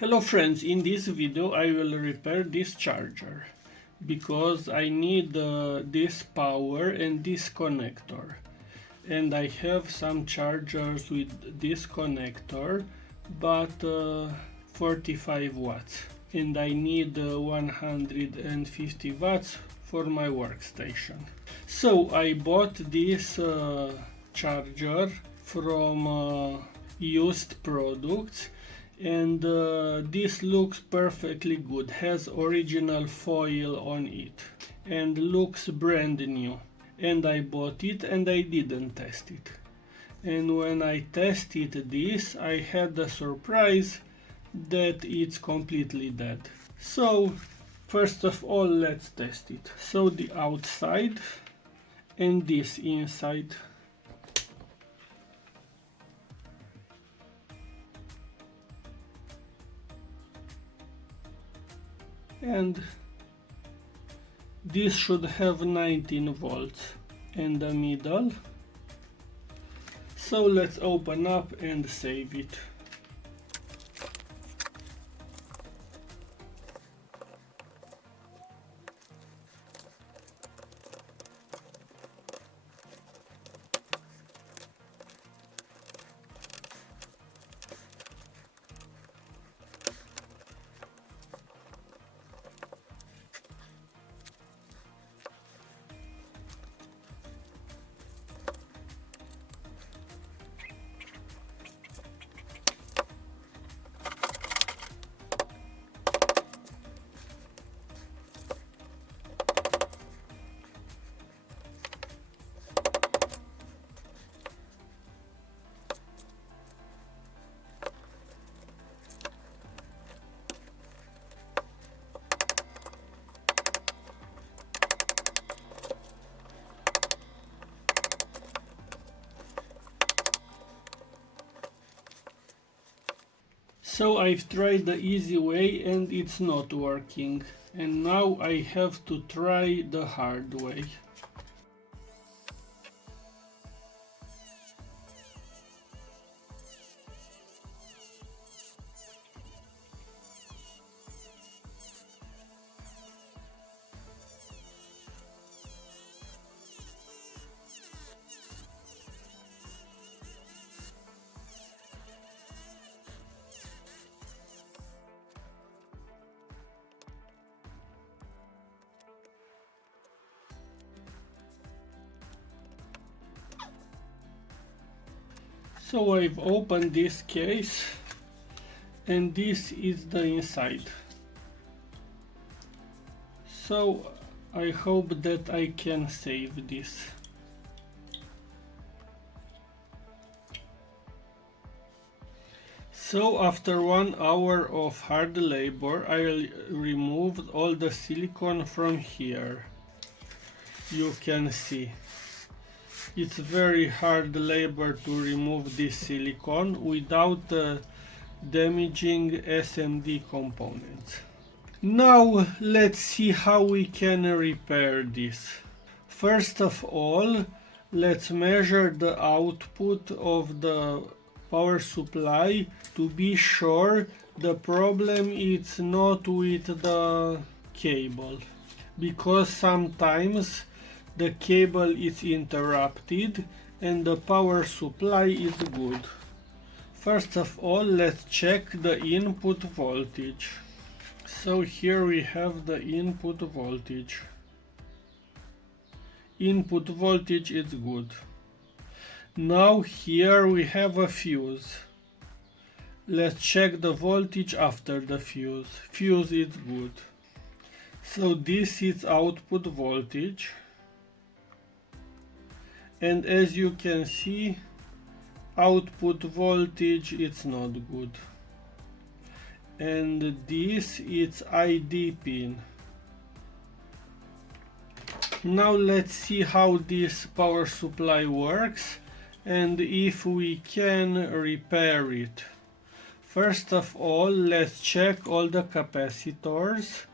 Hello friends, in this video I will repair this charger because I need this power and this connector, and I have some chargers with this connector but 45 watts, and I need 150 watts for my workstation. So I bought this charger from used products, and this looks perfectly good, has original foil on it and looks brand new, and I bought it and I didn't test it, and when I tested this I had the surprise that it's completely dead. So first of all, let's test it. So the outside and this inside. And this should have 19 volts in the middle. So let's open up and save it. So I've tried the easy way and it's not working, and now I have to try the hard way. So I've opened this case and this is the inside. So I hope that I can save this. So after 1 hour of hard labor, I removed all the silicone from here. You can see. It's very hard labor to remove this silicone without damaging SMD components. Now let's see how we can repair this. First of all, let's measure the output of the power supply to be sure the problem is not with the cable, because sometimes the cable is interrupted and the power supply is good. First of all, let's check the input voltage. So here we have the input voltage. Input voltage is good. Now here we have a fuse. Let's check the voltage after the fuse. Fuse is good. So this is output voltage. And as you can see, output voltage is not good. And this is ID pin. Now let's see how this power supply works and if we can repair it. First of all, let's check all the capacitors,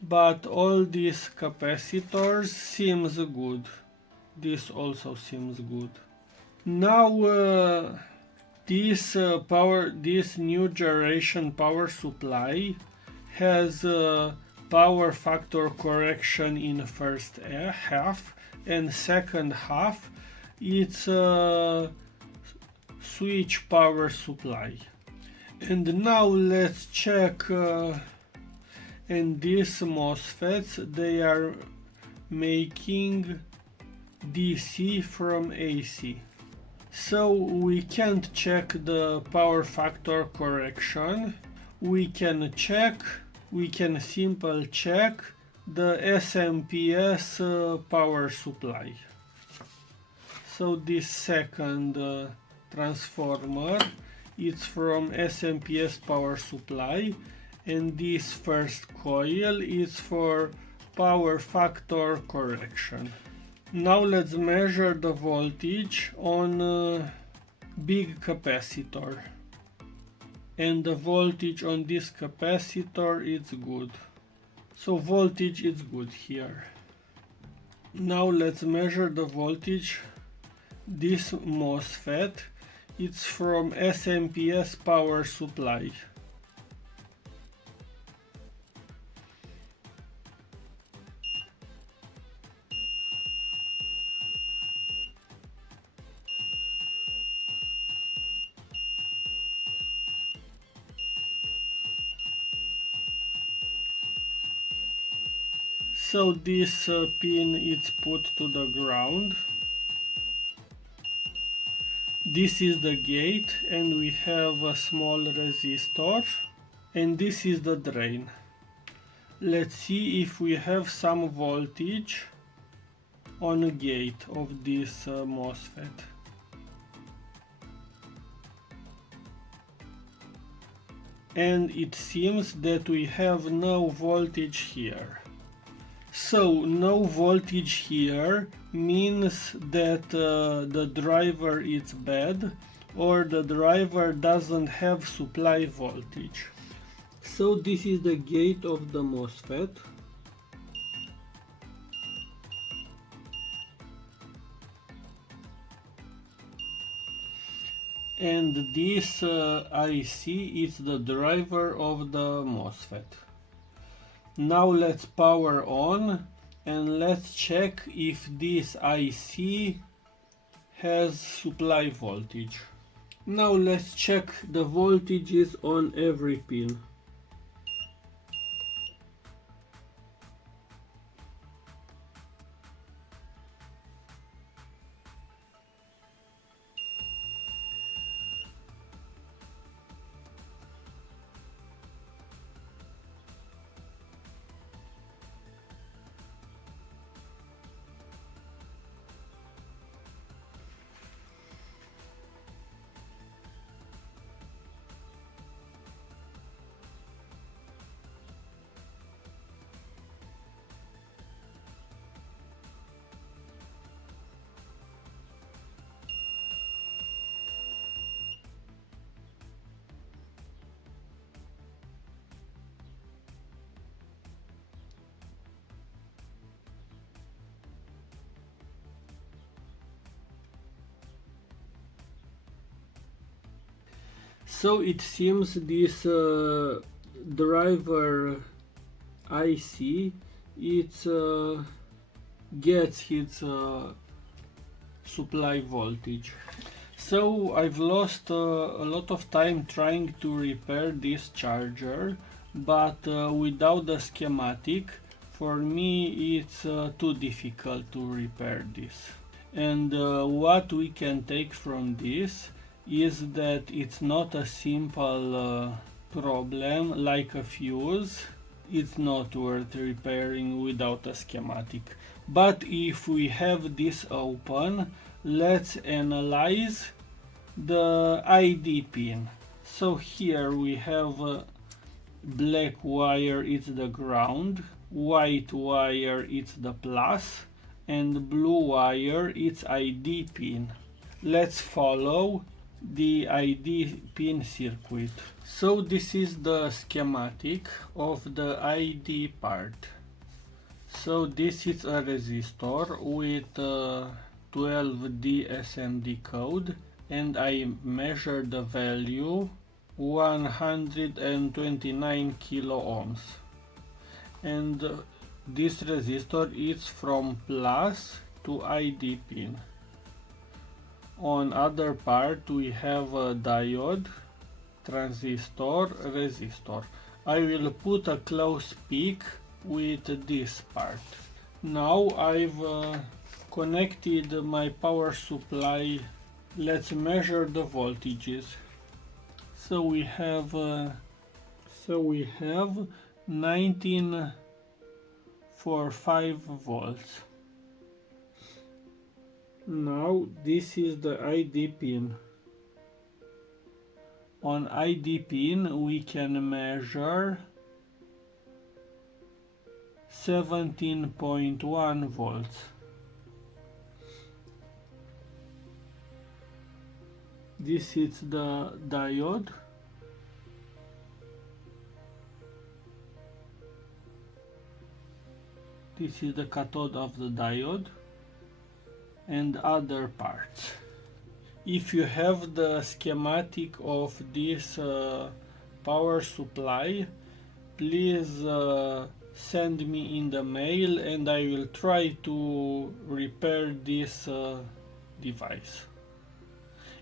but all these capacitors seems good. This also seems good. Now This new generation power supply has power factor correction in first half, and second half it's switch power supply. And now let's check, and these MOSFETs, they are making DC from AC. So we can't check the power factor correction. We can simple check the SMPS power supply. So this second transformer, it's from SMPS power supply, and this first coil is for power factor correction. Now let's measure the voltage on big capacitor, and the voltage on this capacitor is good. So voltage is good here. Now let's measure the voltage. This MOSFET, it's from SMPS power supply. So this pin is put to the ground. This is the gate, and we have a small resistor, and this is the drain. Let's see if we have some voltage on a gate of this MOSFET. And it seems that we have no voltage here. So no voltage here means that the driver is bad, or the driver doesn't have supply voltage. So this is the gate of the MOSFET. And this IC is the driver of the MOSFET. Now let's power on, and let's check if this IC has supply voltage. Now let's check the voltages on every pin. So it seems this driver IC gets its supply voltage. So I've lost a lot of time trying to repair this charger, but without the schematic, for me it's too difficult to repair this. And what we can take from this is that it's not a simple problem like a fuse. It's not worth repairing without a schematic. But if we have this open, let's analyze the ID pin. So here we have black wire, it's the ground, white wire, it's the plus, and blue wire, it's ID pin. Let's follow the ID pin circuit. So this is the schematic of the ID part. So this is a resistor with 12D SMD code, and I measure the value 129 kilo ohms, and this resistor is from plus to ID pin. On other part we have a diode, transistor, resistor. I will put a close peek with this part. Now I've connected my power supply. Let's measure the voltages. So we have 19.45 volts. Now this is the ID pin. On ID pin we can measure 17.1 volts. This is the diode. This is the cathode of the diode and other parts. If you have the schematic of this power supply, please send me in the mail and I will try to repair this device.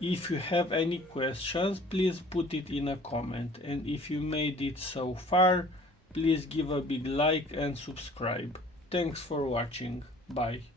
If you have any questions, please put it in a comment, and if you made it so far, please give a big like and subscribe. Thanks for watching. Bye.